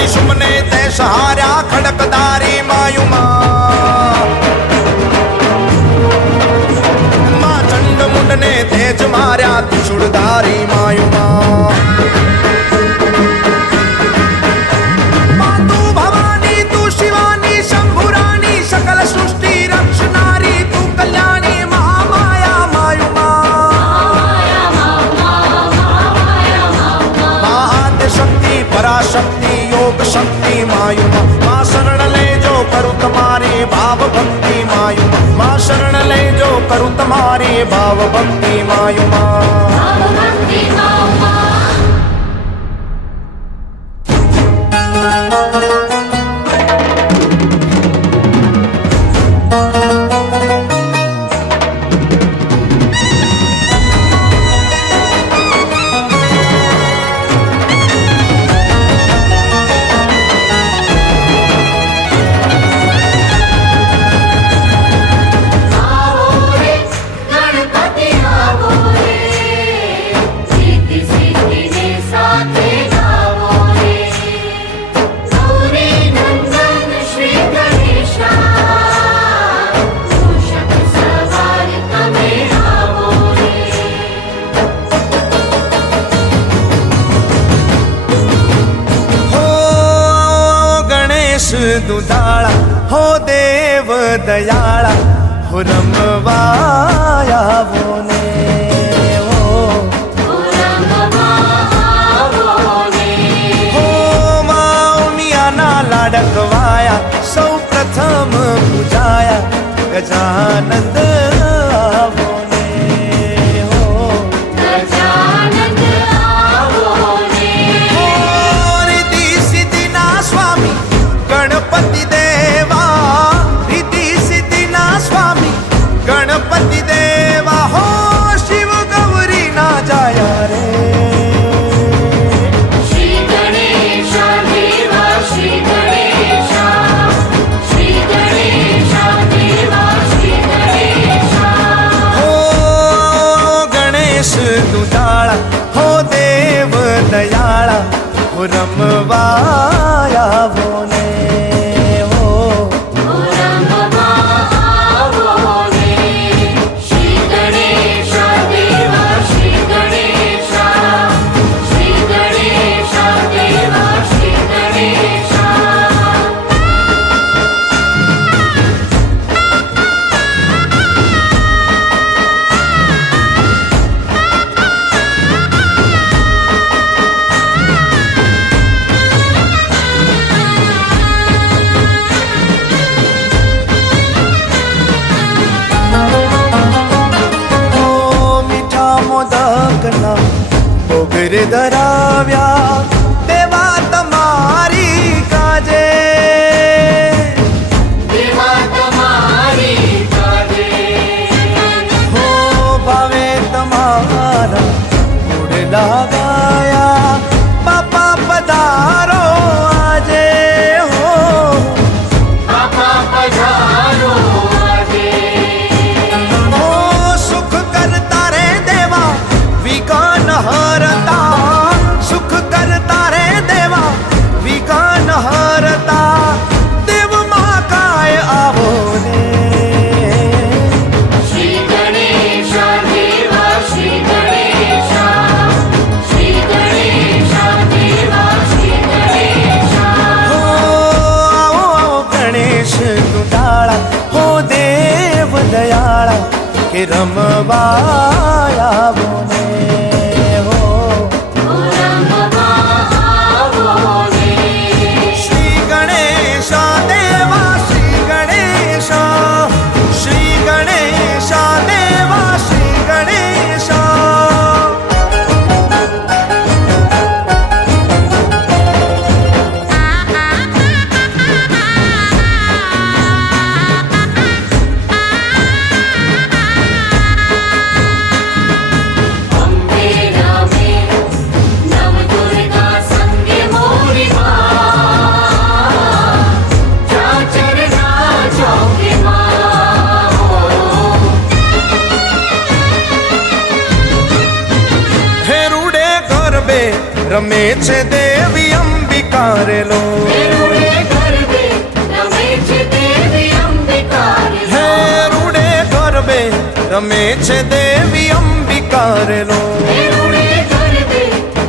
निशुम ने ते सहार्या खड़कदारी मायुमा मां चंड मुंड ने तेज मार्या त्रिशूलधारी मायुमा तू भवानी तू शिवानी शंभुरानी सकल सृष्टि रक्षणारी तू कल्याणी महामाया मायुमा महाआद्य शक्ति पराशक्ति योग शक्ति मायुमा मां शरण ले जो करूं तुम्हारी भाव भक्ति मायुमा मां शरण ले जो करूं तुम्हारी भाव भक्ति मायुमा दुधाळा हो देव दयाळा हो रमवाया बोने हो माऊमियाना लाडकवाया सौ प्रथम पूजाया गजानंद बोने हो रिद्धि सिद्धीना स्वामी गणपति देवा रिद्धि सिद्धीना स्वामी गणपति देवा हो शिव गौरी ना जाया रे श्री गणेश देवा श्री गणेश श्री गणेश देवा श्री गणेश हो गणेश दुधाळा हो देव दयाळा हो रमवाया बोने मोगरे धराव्या देवा तमारी काजे देवा तमारी काजे हो भावे तमारा गुण लगाया बापा पधारो आजे हो बापा पधारो आजे हो सुख करता रे देवा विकान हरता सुख करता रे देवा विकान हरता देव महाकाय आवो रे श्री गणेश देवा श्री गणेश श्री गणेश देवा श्री गणेश हो आओ गणेश दुधाळा हो देव दयाळा के रमवाया बोने श्री गणेश देवा श्री गणेश श्री गणेश देवा श्री गणेश રમે છે દેવી અંબિકા અંબિકા રે લો રૂડે ગરબે રમે છે દેવી અંબિકા રે લો. હે રૂડે ગરબે રમે છે દેવી અંબિકા રે લો રૂડે ગરબે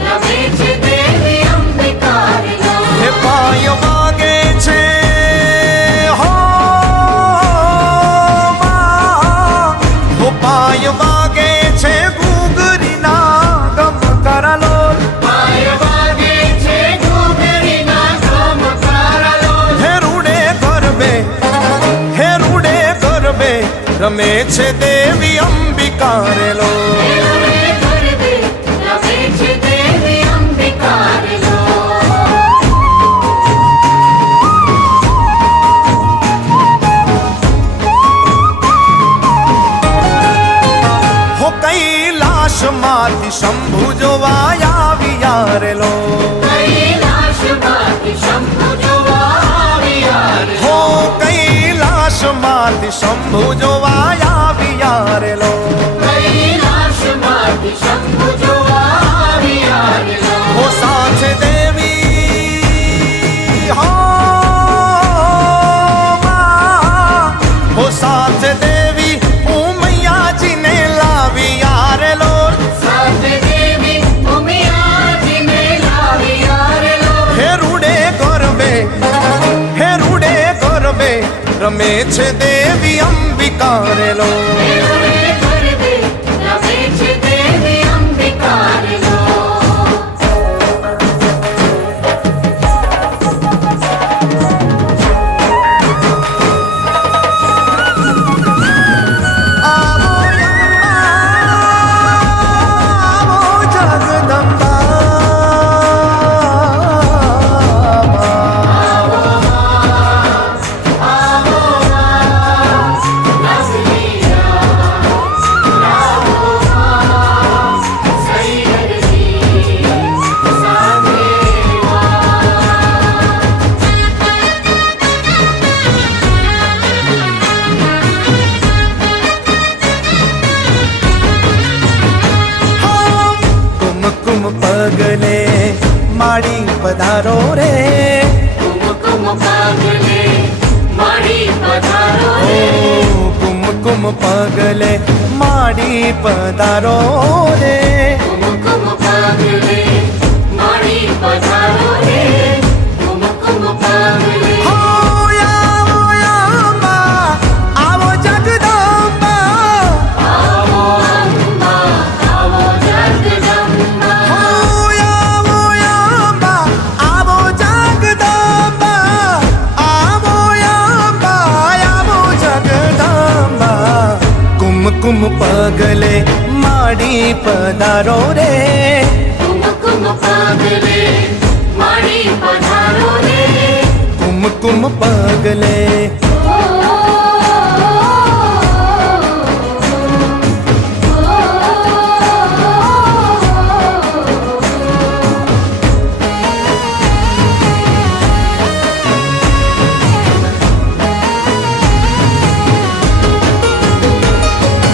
રમે છે દેવી અંબિકા રે લો. હે પાય વાગે છે હો માં, હો પાય વાગે છે ઘૂઘરીના ગમ કરાલો પાય વાગે છે ઘૂઘરીના ગમકારા લો. હે રૂડે ગરબે રમે છે દેવી અંબિકા રે લો રૂડે ગરબે રમે છે દેવી અંબિકા રે લો. હો કૈલાસમાંથી શંભુ જોવા આવ્યા રે લો કૈલાસમાંથી શંભુ જોવા આવ્યા રે હો કૈલાસમાંથી શંભુ જોવા આવ્યા રે લો કૈલાસમાંથી શંભુ જોવા આવ્યા રે લો. હો સાથે દેવી હો માં, હો સાથે દેવી હું મૈયાજીને લાવ્યા રે લો સાથે દેવી ઉમિયાજીને લાવ્યા રે લો. હે રૂડે ગરબે રમે છે દેવી અંબિકા રે લો રૂડે ગરબે રમે છે દેવી અંબિકા રે લો. આવો આવો જગદંબા કુમકુમ પગલે માડી પધારો રે કુમકુમ પાગલે માડી પધારો ઓ રે. કુમકુમ પગલે માડી પધારો રે કુમકુમ પાગલે માડી પધારો રે. કુમકુમ પાગલે હો આવો અંબા, આવો જગદંબા આવો અંબા આવો જગદંબા. હો આવો અંબા, આવો જગદંબા આવો અંબા, આવો જગદંબા કુમકુમ પગલે માડી પધારો રે કુમકુમ પાગલે માડી પધારો રે. કુમકુમ પગલે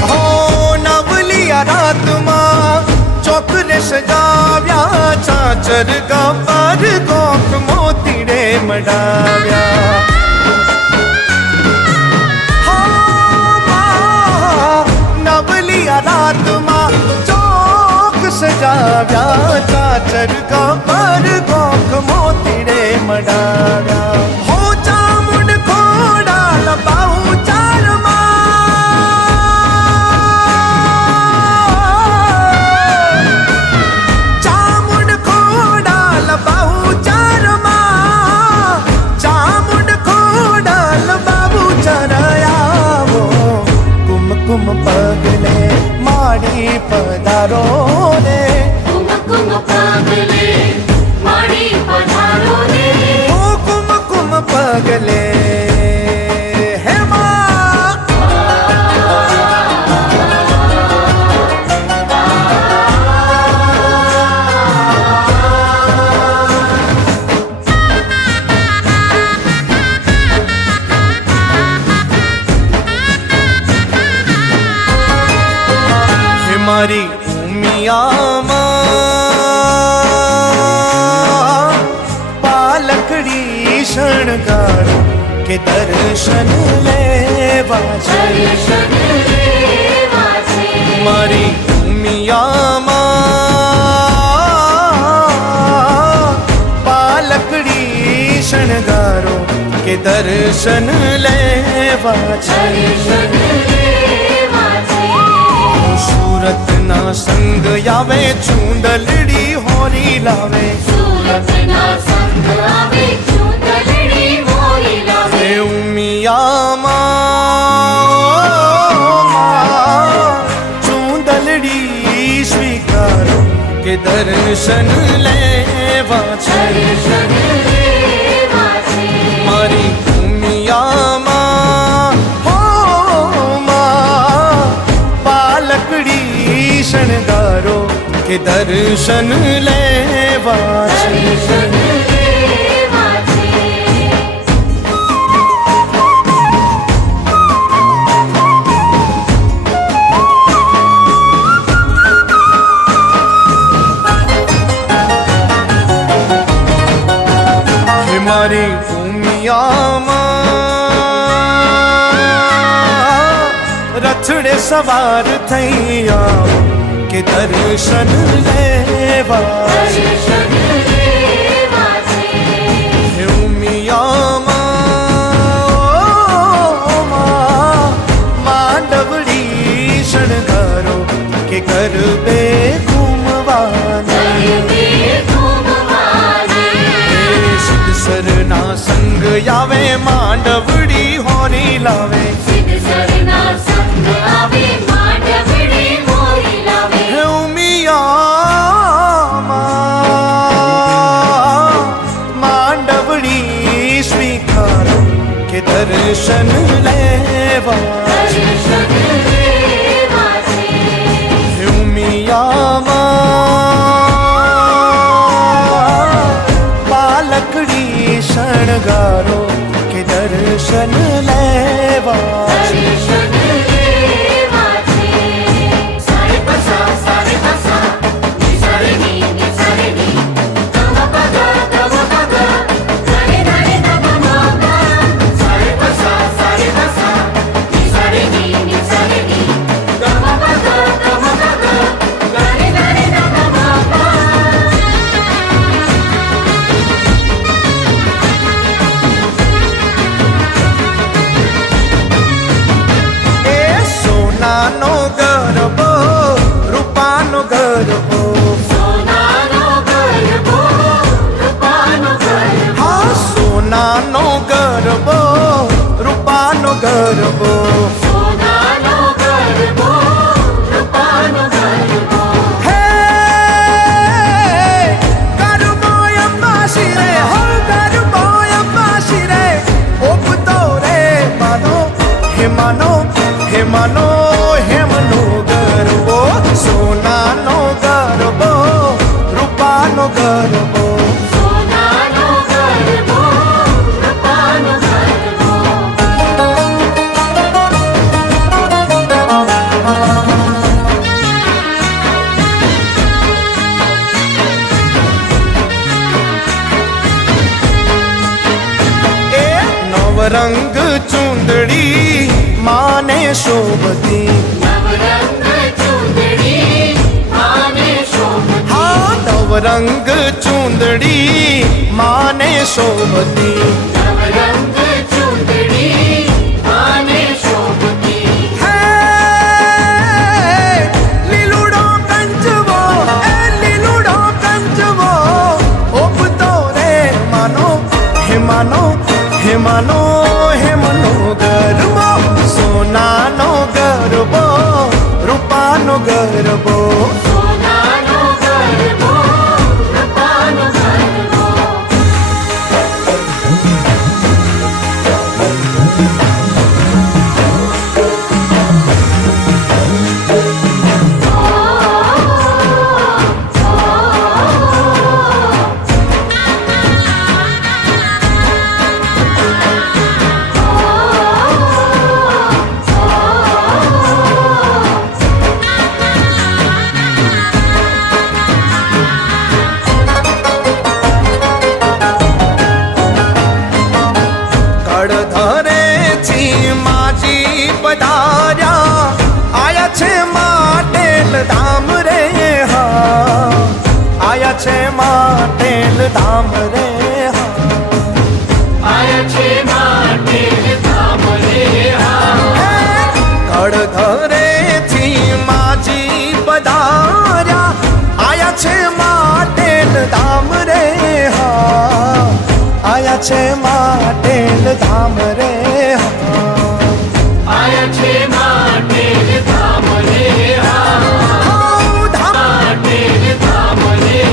હો નવલિયા રાતમાં ચોકને સજાવ્યા ચાચર ગબર ગોખ મોતીડે મડાવ્યા હો માં, નવલિયા રાતમાં ચોક સજાવ્યા ચાચર ગબર ગોખ મોતીડે મડાવ્યા હો ચામુંડ ખોડાલ બાહુ ચારમાં ચામુંડ ખોડાલ બાહુ ચારમાં ચામુંડ ખોડાલ બાબુ ચરયાવો કુમકુમ પગલે માડી પધારો રે કુમકુમ પાગલે માડી પધારો રે. ઓ કુમકુમ શણગારો કે દર્શન લેવા છે દર્શન લેવા છે મારી ભૂમિયામાં પાલકડી શણગારો કે દર્શન લેવા છે દર્શન લેવા છે સુરતના સંગ આવે ચૂંદલડી હોરી લાવે સુરતના સંગ આવે ચૂંદલડી મોરી લાવે હે ઉમિયામાં ચૂંદલડી સ્વીકારો કે દર્શન લેવા છે દર્શન લેવા છે મારી ઉમિયામાં હો માં પાલકડી શણગારો કે દર્શન લેવા છે દર્શન લેવા છે હે મારી ભૂમિયામાં રથડે સવાર થઈ આવો કે દર્શન લેવા છે દર્શન લેવા છે હે ઉમિયામાં માંડવડી શણગારો કે ગરબે ઘૂમવાની ગરબે ઘૂમવાની સિદ્ધસરના સંગ આવે માંડવડી હોરી લાવે સિદ્ધસરના સંગ આવે માંડવડી મોરી લાવે હે ઉમિયામાં માંડવડી સ્વીકારો કે દર્શન લેવા છે દર્શન લેવા છે હે ઉમિયામાં પાલકડી શણગારો કે દર્શન લેવા છે દર્શન લેવા છે સારે પસા ની સારે ની ગમ પગ ગરે નારે નમ મગ સારે પસા ની સારે ની ગમ પગ ગરે નારે નમ મગ એ સોનાનો ગરબો રૂપાનો ગરબો સોનાનો ગરબો રૂપાનો ગરબો હા સોનાનો ગરબો રૂપાનો ગરબો સોનાનો ગરબો રૂપાનો ગરબો હે ગરબો અમ્મા શિરે હો ગરબો અમ્મા શિરે ઓપતો રે માનો હે માનો હે માનો હેમનો ગરબો સોનાનો ગરબો રૂપાનો ગરબો સોનાનો ગરબો રૂપાનો ગરબો એ નવરંગ ચૂંદડી માને શોભતી નવરંગ ચૂંદડી માને શોભતી હા નવરંગ ચૂંદડી માને શોભતી નવરંગ ચૂંદડી માને શોભતી હે લીલુડો કંચવો એ લીલુડો કંચવો ઓપતો રે માનો હે માનો હે માનો હેમનો ગરબો સોનાનો ગરબો રૂપાનો ગરબો સોનાનો ગરબો રૂપાનો ગરબો છે માટેલ ધામ રે આયા છે માટેલ ધામ રે કડઘરેથી માજી પધાર્યા આયા છે માટેલ ધામ રે આયા છે માટેલ ધામ રે આયા છે માટેલ ધામ રે માટેલ ધામ રે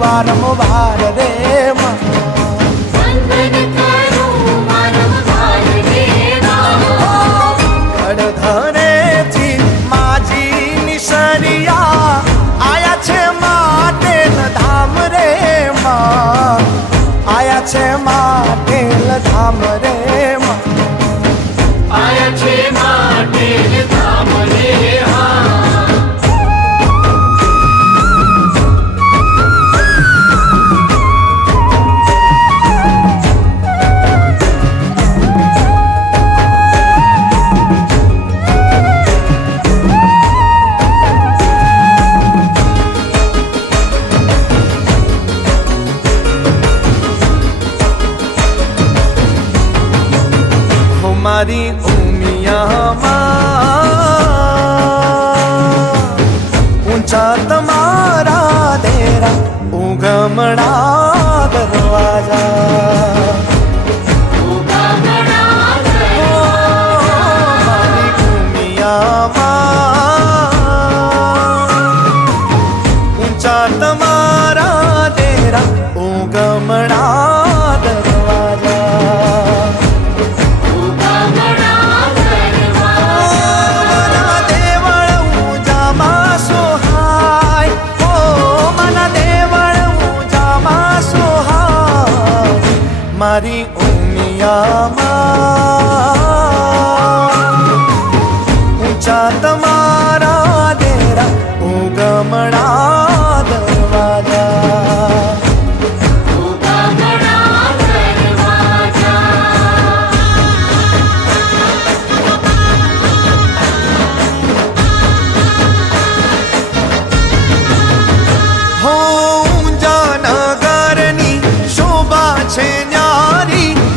વારંવાર રે વંદન કરું વારંવાર રે કડઘરેથી માજી નિસરિયા આયા છે માટેલ ધામ રે આયા છે માટેલ ધામ રે આયા છે માટેલ ધામ રે મારી ઉમિયામાં ઊંચા તમારા દેરા ઉગમણા દરવાજા મારી ઉમિયામાં ઊંચા તમારા દેરા ઉગમણા દરવાજા મારી ઉમિયામાં ઊંચા તમારા દેરા ઉગમણા દરવાજા.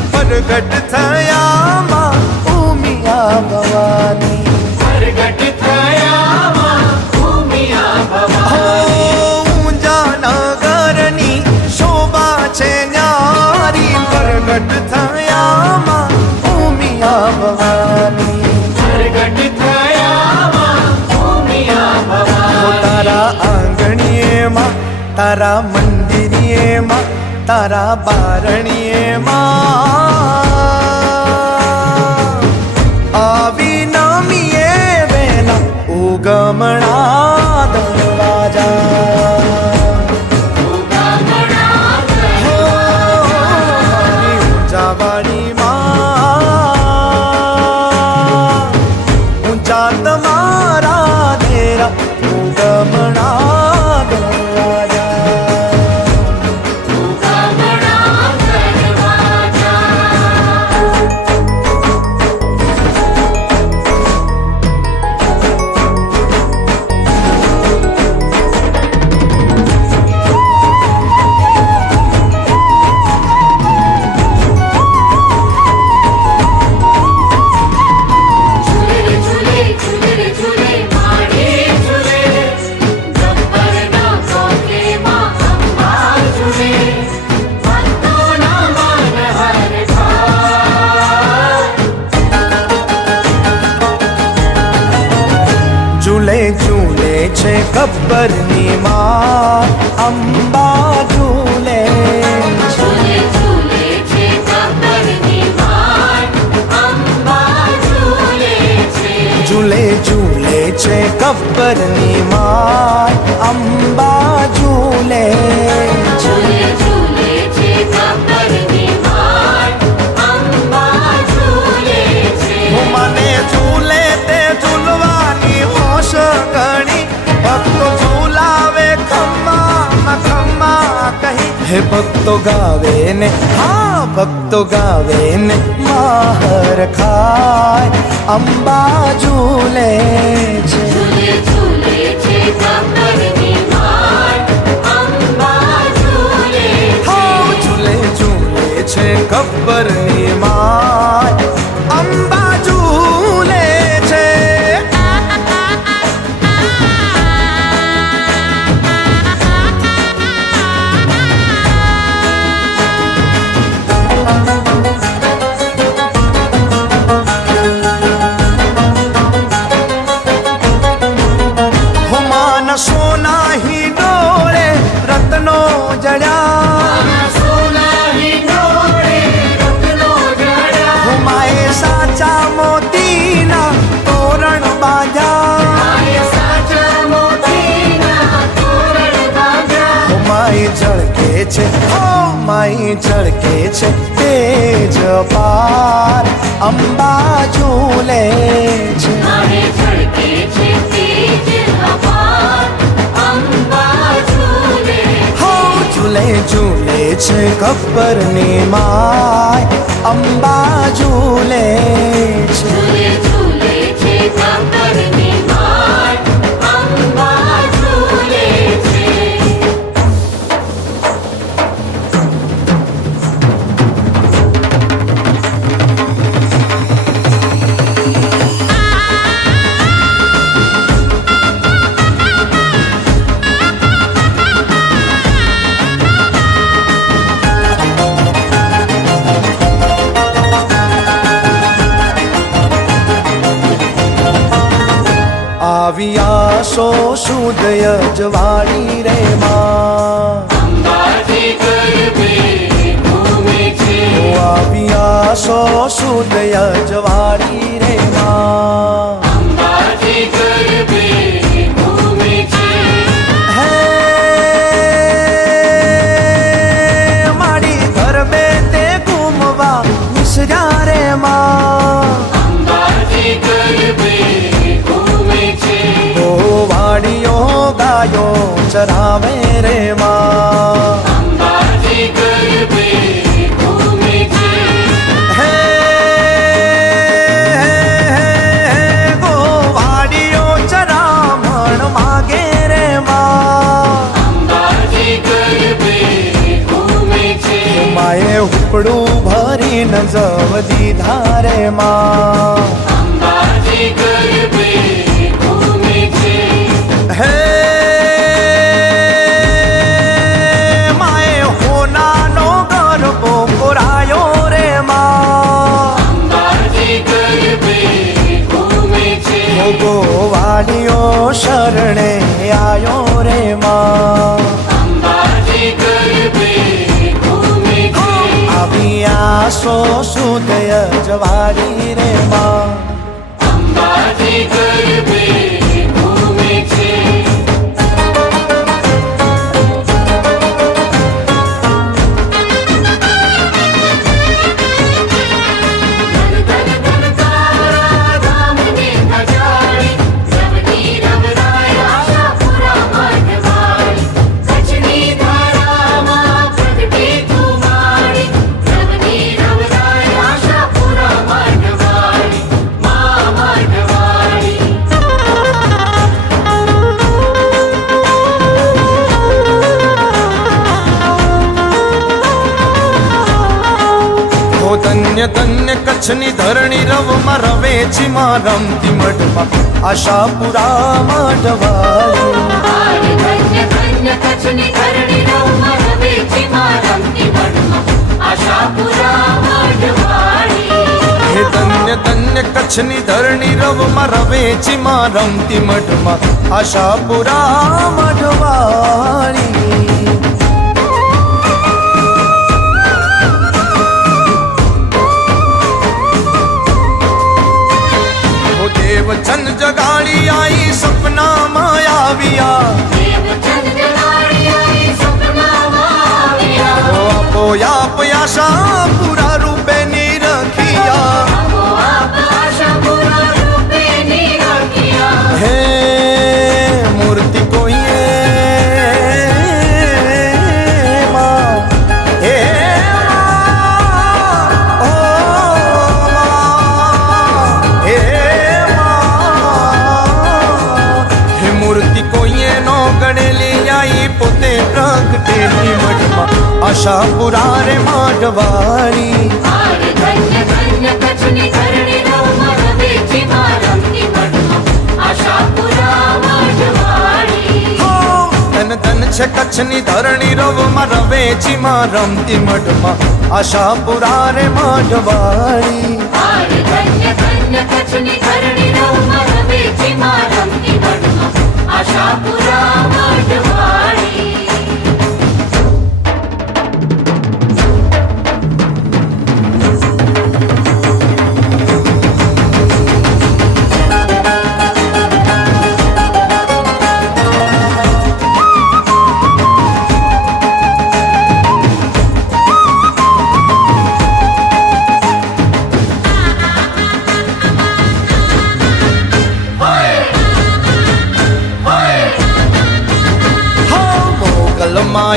「 પ્રગટ થયા માં ઉમિયા ભવાની, પ્રગટ થયા માં ઉમિયા ભવાની. ઊંઝા નગરની શોભા છે ન્યારી, પ્રગટ થયા માં ઉમિયા ભવાની, પ્રગટ થયા માં ઉમિયા ભવાની. તારા આંગણીએ માં, તારા મંદિરીએ માં, તારા બારણીએ માં આવી નામીએ વેલા ઉગમણા દરવાજા. ઊંચાવાળી માં ઊંચા તમારા ડેરા ઉગમણા દરવાજા. ગબ્બરની માં અંબા ઝૂલે ઝૂલે ઝૂલે છે ગબ્બરની માત અંબા ઝૂલે છે ઝૂલે ઝૂલે છે ગબ્બરની માં અંબા ઝૂલે ઝૂલે ઝૂલે છે ગબ્બરની માત અંબા ઝૂલે છે મને ઝૂલે તે ઝૂલવાની હોશ ગણી ભક્તો ઝૂલાવે ખમ્મા ખમ્મા કહી હે ભક્તો ગાવે ને હા ભક્તો ગાવે ને માહર ખાય અંબા ઝૂલે છે ઝૂલે ઝૂલે છે ગબ્બરની માત અંબા ઝૂલે હા ઝૂલે ઝૂલે છે ગબ્બરની માય અંબા ઝૂલે છે હુમાન સોના હી ડોળે રત્નો જડ્યા સોનાની ડોળે રત્નો જડ્યા હુમાએ સાચા મોતીના તોરણ બાંધ્યા આય સાચા મોતીના તોરણ બાંધ્યા હુમાઈ ઝળકે છે હો માઈ ઝળકે છે તેજ પાર અંબા ઝૂલે છે મારે ઝળકે છે તેજ અપાર અંબા ઝૂલે હો ઝૂલે ઝૂલે છે ગબ્બરની માય અંબા ઝૂલે છે ઝૂલે ઝૂલે છે ગબ્બરની માત અંબા ઝૂલે છે આવ્યા સો સુદય જવાળી રે માં અંબાજી ગરબે ઘૂમે છે આવ્યા સો સુદય જવાળી રે માં અંબાજી ગરબે ઘૂમે છે હે મારી ગરબે તે ઘૂમવા મિસર્યા રે માં અંબાજી ગરબે ઘૂમે છે ઓ વાડીઓ ગાયો ચરાવે રે માં અંબાજી ગરબે ઘૂમે છે હે ગોવાડીઓ ચરામણ માગે રે માં અંબાજી ગરબે ઘૂમે છે માએ ઉપડું ભરીને જવ દીધા રે માં અંબાજી ગરબે ઘૂમે છે હે માએ હોનાનો ગરબો કોરાયો રે માં અંબાજી ગરબે ઘૂમે છે ગોવાડીઓ શરણે આયો રે માં અંબાજી ગરબે ઘૂમે છે આવ્યા સો સુદય જવાળી રે માં અંબાજી ગરબે ઘૂમે છે ધન ધન ધન તારા ધામને ભજાડી રવની રવરાય આશાપુરા માર્ગવાળી કચ્છની ધારામાં પ્રગટે તું માળી રવની રવરાય આશાપુરા માર્ગવાળી મા માર્ગવાળી હો ધન્ય ધન્ય કચ્છની ધરણી રવમાં રવેચી માં રમતી મઢમાં આશાપુરા મઢવાળી આરે ધન્ય ધન્ય કચ્છની ધરણી રવમાં રવેચી માં રમતી મઢમાં આશાપુરા મઢવાળી હે ધન્ય ધન્ય કચ્છ કચ્છની ધરણી રવમાં રવેચીમાં રમતી મઢમાં આશાપુરા મઢવાળી દેવચંદ જગાડી આઈ સપનામાં આવ્યા દેવચંદ જગાડી આઈ સપનામાં આવ્યા આપોઆપ આશાપુરા રૂપે નિરખિયા આપોઆપ આશાપુરા રૂપે નિરખિયા હે મૂર્તિ કોઈએ માં હે માં, ઓ માં, હે માં. હે મૂર્તિ કોઈએ નો ગણેલી આઈ પોતે પ્રગટેલી મઢમાં આશાપુરા રે માઢવાળી આરે ધન્ય ધન્ય કચ્છની ધરણી રવમાં રવેચીમાં રમતી મઢમાં આશાપુરા મઢવાળી ધન ધન છે કચ્છની ધરણી રવમાં રવેચીમાં રમતી મઢમાં આશાપુરા રે માઢવાળી આરે ધન્ય ધન્ય કચ્છની ધરણી રવમાં રવેચીમાં રમતી મઢમાં આશાપુરા મઢવાળી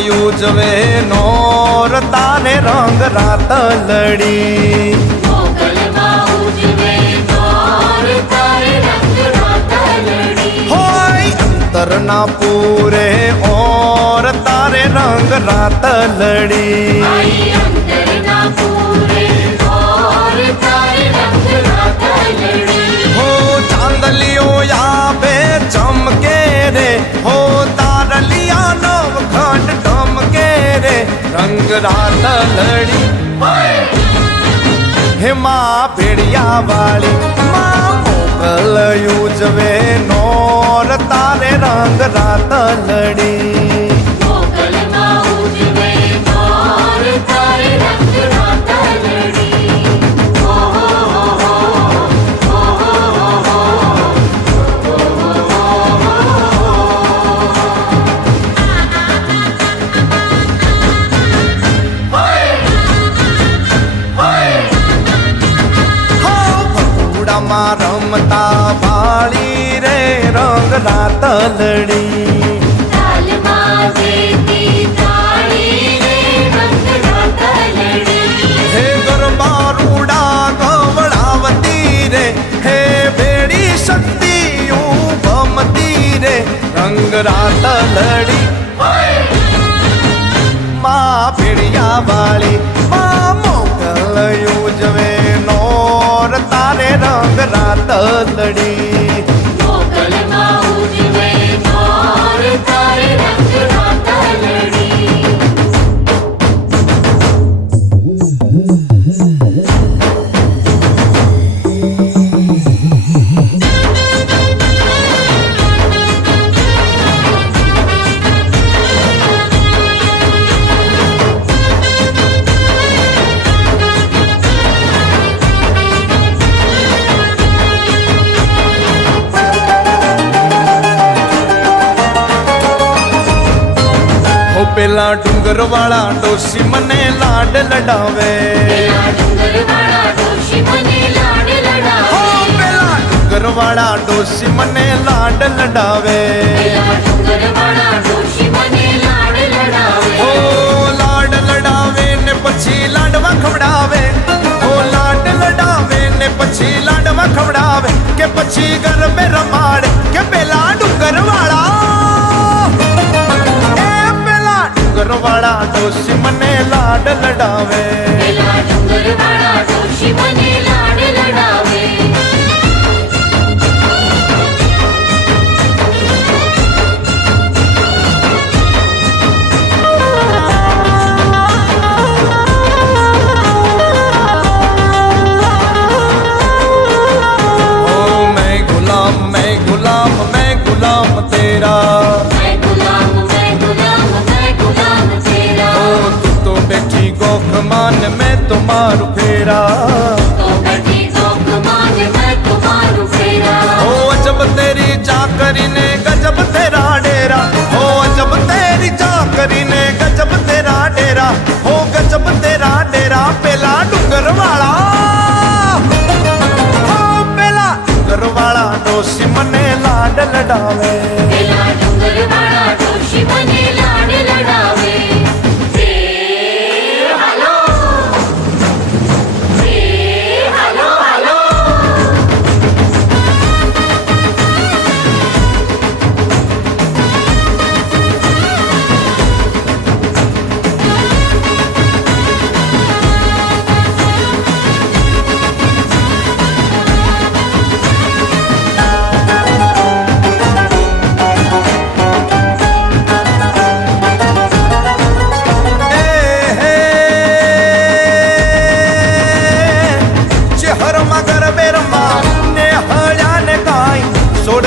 યુજવે નોર તારે રંગ રાત લડી મોગલમાં ઉજવે નોર તારે રંગ રાત લડી હોય અંતરના પૂરે ઓર તારે રંગ રાત લડી આઈ અંતરના પૂરે નોર તારે રંગ રાત લડી હો ચાંદલિયો યાબે ચમકે રે હો તારલિયા નવ ખંડ ટમકે રે રંગ રાત લડી હે માં ભેડિયા વાળી માં મોકલ યુજવે નોર તારે રંગ રાત લડી મોગલમાં ઉજવે નોર તારે રંગ રાત લડી ઓ ભગુડામાં રમતા ભાળી રે રંગ રાત લડી તાલમાં વેતી તાળી રે રંગ રાત લડી હે ગરબા રૂડા ગવડાવતી રે હે ભેડી શક્તિઓ ભમતી રે રંગ રાત લડી માં ભેડિયા વાળી માં મોકલ યુજવે નોર તારે રંગ રાત લડી મોગલમાં ઉજવે નોર તારે રંગ રાત લડી પેલા ડુંગર વાળા ડોસી મને લાડ લડાવે પેલા ડુંગરવાળા ડોશી મને લાડ લડાવે હો પેલા ડુંગર વાળા ડોસી મને લાડ લડાવે પેલા ડુંગરવાળા ડોશી મને લાડ લડાવે હો લાડ લડાવે ને પછી લાડવા ખવડાવે હો લાડ લડાવે ને પછી લાડવા ખવડાવે કે પછી ગરબે રમાડે કે પેલા ડુંગર વાળા વાળા ડોસી મને લાડ લડાવે પેલા ડુંગરવાળા ડોશી મને લાડ લડાવે दोख मान मैं तुम्हारू फेरा तो कठी दोख मान मैं तुम्हारू फेरा हो अजब तेरी चाकरी ने गजब तेरा डेरा हो अजब तेरी चाकरी ने गजब तेरा डेरा हो गजब तेरा डेरा पेला डूंगर वाला हो पेला डूंगर वाला डोसी मने लाड लडावे પેલા ડુંગર વાળા ડોશી મને લાડ લડાવે હાલો હાલો હાલો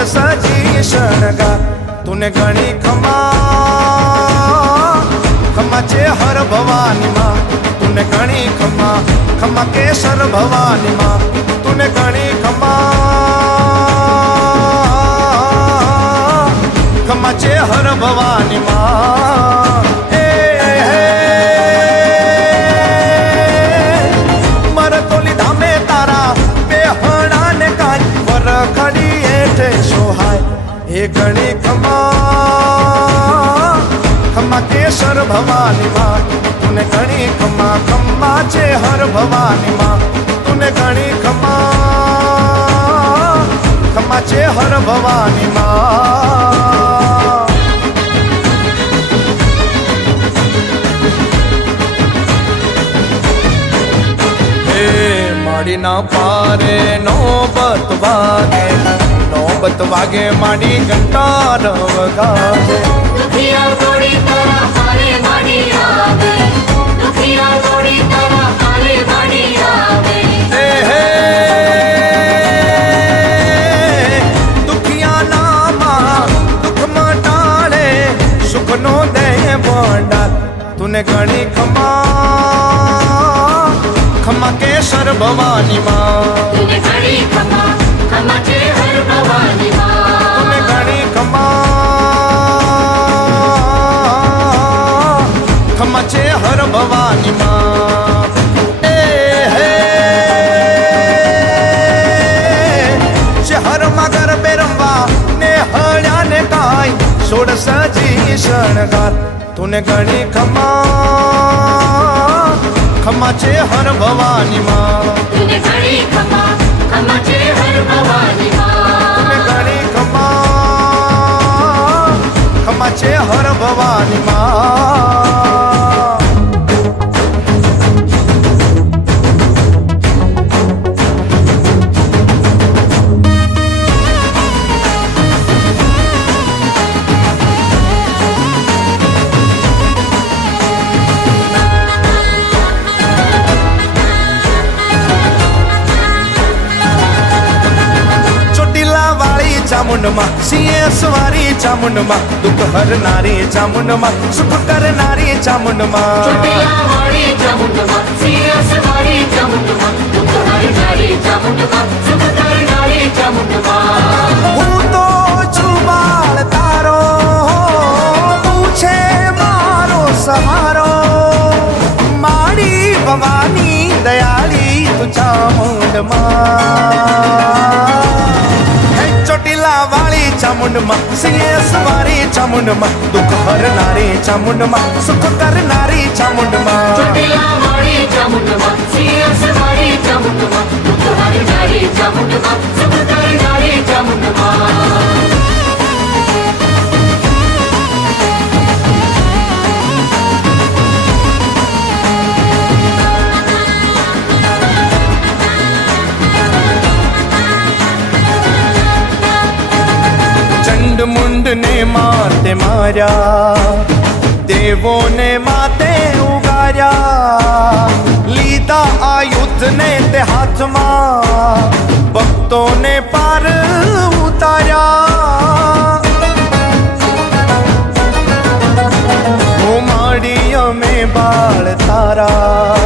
सजी शणगा तूने गणी खमा खमा चे हर भवानी माँ तूने गणी खमा खमा केसर भवानी माँ तूने गणी खमा खमा चे हर भवानी माँ मरतोली धामे तारा बेहणा ने काई वर खड़ी एठे सोहाय हे गणी खमा खमा केसर भवानी माँ तूने गणी खमा खमा चे हर भवानी माँ तूने गणी खमा खमा चे हर भवानी माँ माड़ी ना पारे नौबत वागे माड़ी घंटार वगावे દુખિયા ગોળી તારા હારે માડી આવે દુખિયા ગોળી તારા હારે માડી આવે हे दुखिया नामा दुख मटाड़े सुख नो दे भंडार तूने गणी खमा खमा केसर भवानी माँ તુને ઘણી ખમા ખમા છે હર ભવાની માં तूने गणी खमा खमा चे हर भवानी माँ हर मगर बेरंबा ने हळ्या ने काय सोड सजी शणगार तूने गणी खमा खमा चे हर भवानी माँ તુને ઘણી ખમા ખમા છે હર ભવાની માં तूने गणी खमा खमा चे हर भवानी माँ ચામુંડમાં સિંહ સવારી ચામુંડમાં દુઃખ હરનારી ચામુંડમાં સુખ કરનારી ચામુંડમાં ચોટીલા વાળી ચામુંડમાં સિંહ સવારી ચામુંડમાં દુઃખ હરનારી ચામુંડમાં સુખ કરનારી ચામુંડમાં હું તો છું બાળ તારો તું છે મારો સહારો માડી ભવાની દયાળી તું ચામુંડમાં ચોટીલા વાળી ચામુંડમાં સિંહ સવારી ચામુંડમાં દુઃખ હરનારી ચામુંડમાં સુખ કરનારી ચામુંડમાં ચોટીલા વાળી ચામુંડમાં સિંહ સવારી ચામુંડમાં દુઃખ હરનારી ચામુંડમાં સુખ કરનારી ચામુંડમાં मुंड ने माते मार्या देवों ने माते उगार्या लीधा आयुध ने ते हाथ मां भक्तों ने पार उतार्या वो माड़ियों में बालता તારા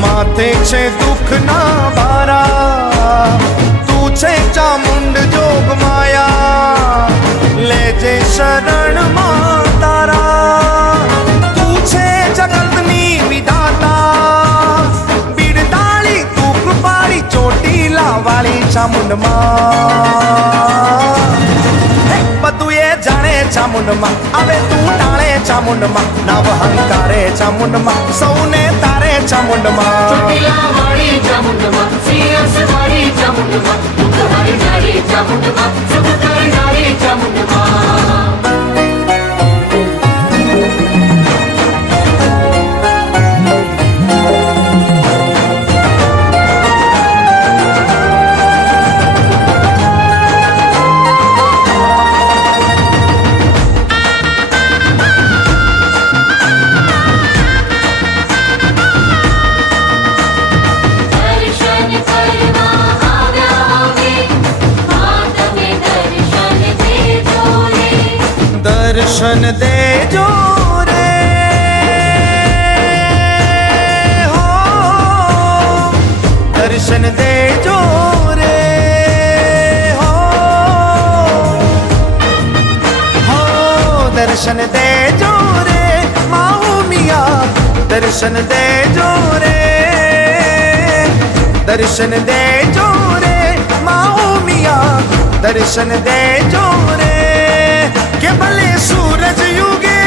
માથે છે દુઃખના ભારા તું છે ચામુંડ જોગ માયા લેજે શરણમાં તારા તું છે જગતની વિધાતા બિરદાળી તું કૃપાળી ચોટીલા વાળી ચામુંડમાં બધું એ જાણે ચામુંડમાં આવે તું ટાળે ચામુંડમાં નાવ હંકારે ચામુંડમાં સૌને તારે ચામુંડમાં ચોટીલા વાળી ચામુંડમાં સિંહસ વાળી ચામુંડમાં દુઃખ હરનારી ચામુંડમાં સુખ કરનારી ચામુંડમાં દર્શન દેજો રે હો દર્શન દેજો રે હો હો દર્શન દેજો રે માઉ મિયા દર્શન દેજો રે દર્શન દેજો રે માઉ મિયા દર્શન દેજો રે કે ભલે સૂરજ યુગે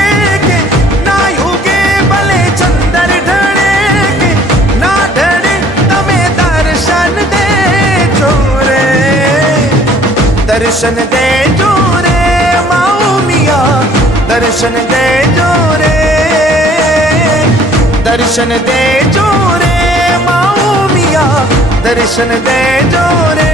કે ના યુગે ભલે ચંદર ઢળે કે ના ઢળે તમે દર્શન દેજો રે દર્શન દેજો રે માઉ મિયા દર્શન દેજો રે દર્શન દેજો રે માઉ મિયા દર્શન દેજો રે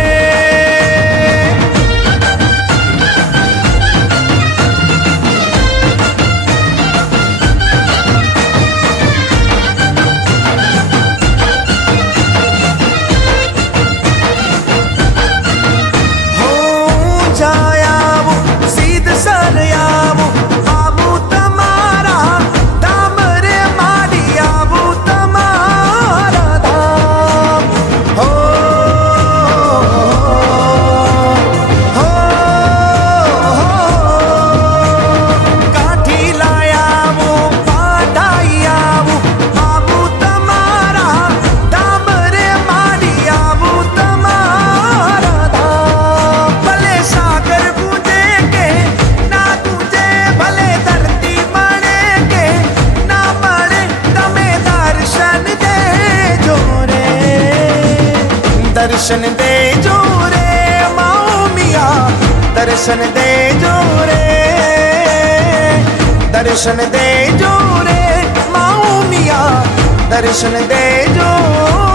દર્શન દેજો રે માઉ મિયા દર્શન દેજો રે દર્શન દેજો રે માઉ મિયા દર્શન દેજો